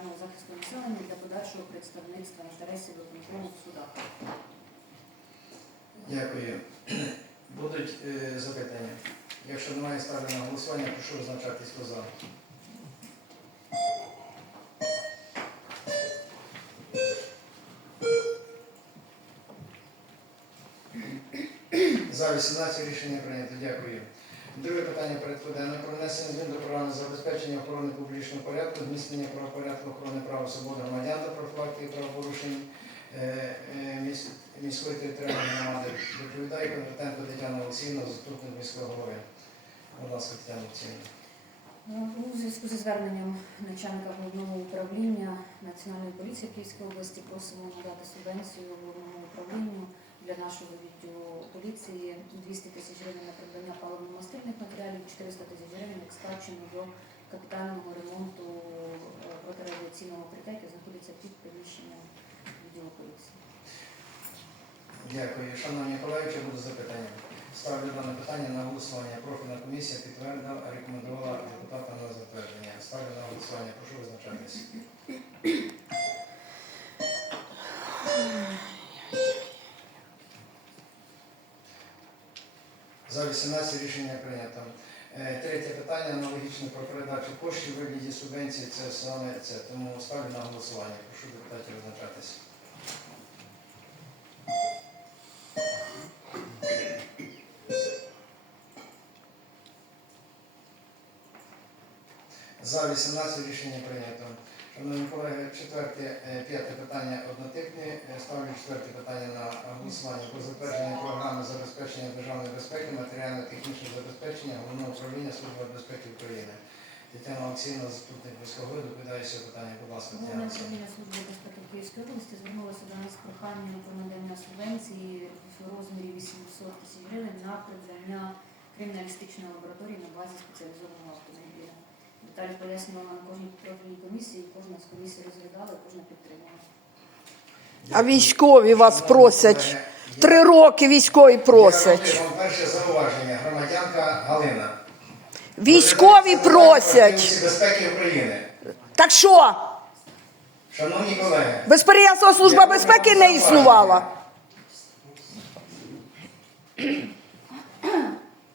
соціального захисту населення для подальшого представництва інтересів виконкому в судах. Дякую. Будуть е, запитання. Якщо немає ставлю на голосування, прошу визначатись хто за. За 18 рішення прийнято. Дякую. Друге питання порядку денного про внесення змін до програми забезпечення охорони публічного порядку, зміцнення правопорядку охорони прав і свободи громадян та профілактики правопорушень е, е, міс- міської територіальної громади. Доповідає компетентна Тетяна Олексіївна, заступник міського голови. Будь ласка, Тетяна Олексіївна. Ну, У зв'язку зі зверненням начальника головного управління Національної поліції Київської області просимо надати субвенцію головному управлінню для нашого відділу поліції 200 тисяч гривень на придбання паливно-мастильних матеріалів, 400 тисяч гривень як спадщину до капітального ремонту е, протирадіаційного укриття, яке знаходиться під приміщенням відділу поліції. Дякую. Шановні колеги, чи будуть запитання? Ставлю дане питання на голосування. Профільна комісія підтвердила, рекомендувала депутатам на затвердження. Ставлю на голосування. Прошу визначатись. За 18 рішення прийнято. Е, Третє питання аналогічне про передачу коштів у вигляді субвенції. Це саме це. Тому ставлю на голосування. Прошу депутатів визначатись. За 18 рішення прийнято. Шановні колеги, четверте, е, п'яте питання однотипні. Е, Ставлю четверте питання на голосування про затвердження програми забезпечення державної безпеки, матеріально-технічного забезпечення Головного управління Служби безпеки України. Тетяна Олексійовна, заступник голови, доповідає це питання. Будь ласка, Тетяна Головне управління Служби безпеки Київської області звернулося до нас з проханням про надання субвенції в розмірі 800 тисяч гривень на придбання криміналістичної лабораторії на базі спеціалізованого автомобіля. Деталі пояснювала на кожній профільній комісії, кожна з комісій розглядала, кожна підтримала. А військові вас просять. Три роки військові просять. вам перше зауваження. Громадянка Галина. Військові просять. Безпеки України. Так що, Шановні колеги, безпереясна служба безпеки не існувала?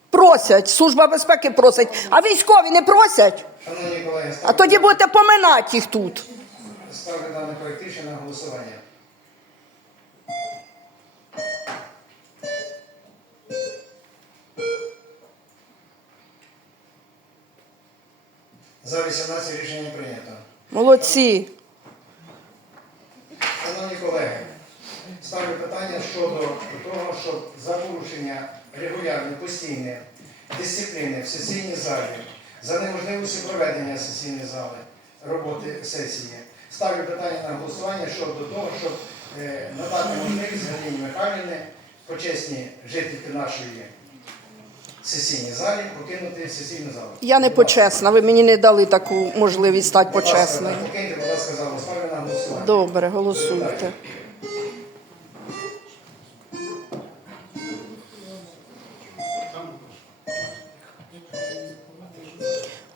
Просять, служба безпеки просить, а військові не просять. А тоді будете поминати їх тут. ставлю дане проект рішення на голосування. За 18 рішення прийнято. Молодці. Шановні колеги, ставлю питання щодо того, що за порушення регулярне, постійне дисципліни в сесійній залі, за неможливості проведення сесійної зали, роботи сесії. Ставлю питання на голосування щодо того, щоб е, надати можливість Галині Михайлівні, почесній жительки нашої сесійній залі, покинути сесійну залу. Я не почесна, ви мені не дали таку можливість стати почесною. Покиньте, будь ласка, залу. Ставлю на голосування. Добре, голосуйте.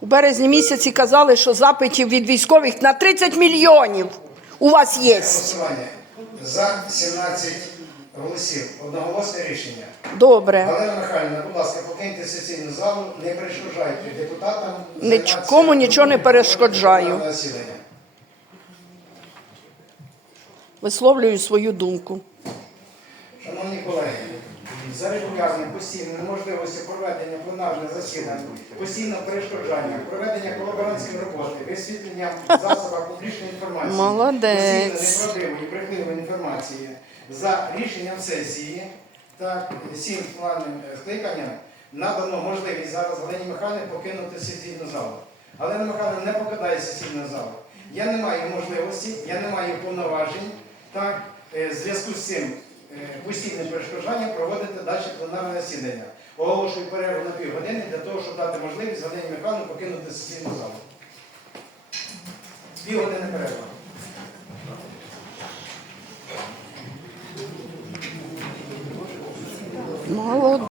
Березні місяці казали, що запитів від військових на 30 мільйонів у вас є. Голосування. За 17 голосів. Одноголосне рішення. Добре. Галина Михайлівна, будь ласка, покиньте сесійну залу, не перешкоджайте депутатам. Нікому нічого не перешкоджаю. Висловлюю свою думку. Шановні колеги, за регулярним постійним неможливості проведення пленарних засідань, постійне перешкоджання, проведення колаборантської роботи, висвітлення в засобах публічної інформації, Молодець. постійно неправдивої, брехливої інформації за рішенням сесії та всім складним скликанням надано можливість зараз Галині Михайлівні покинути сесійну залу. Галина Михайлівна не покидає сесійну залу. Я не маю можливості, я не маю повноважень. Так, е, в зв'язку з цим е, перешкоджання проводити далі пленарне засідання. Оголошую перерву на півгодини для того, щоб дати можливість Галині Михайловні покинути сесійну залу. Півгодини перерва.